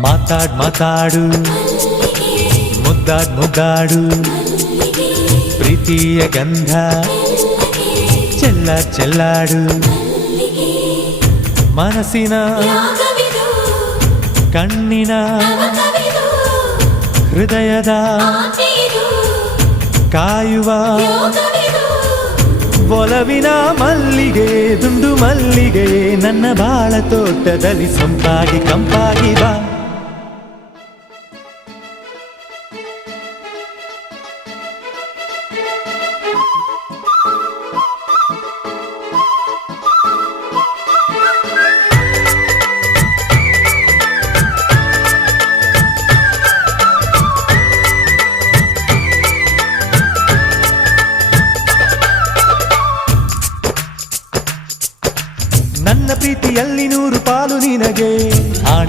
ಮಾತಾಡ್ ಮಾತಾಡು. ಮುದ್ದಾಡ್ ಮುದ್ದಾಡು. ಪ್ರೀತಿಯ ಗಂಧ. ಚೆಲ್ಲ ಚೆಲ್ಲಾಡು. ಮನಸ್ಸಿನ ಕಣ್ಣಿನ ಹೃದಯದ ಕಾಯುವ ಒಲವಿನ ಮಲ್ಲಿಗೆ, ದುಂಡು ಮಲ್ಲಿಗೆ, ನನ್ನ ಬಾಳ ತೋಟದಲ್ಲಿ ಸಂಪಾಗಿ, ಕಂಪಾಗಿ ಬಾ. ನನ್ನ ಪ್ರೀತಿಯಲ್ಲಿ ನೂರು ಪಾಲು ನಿನಗೆ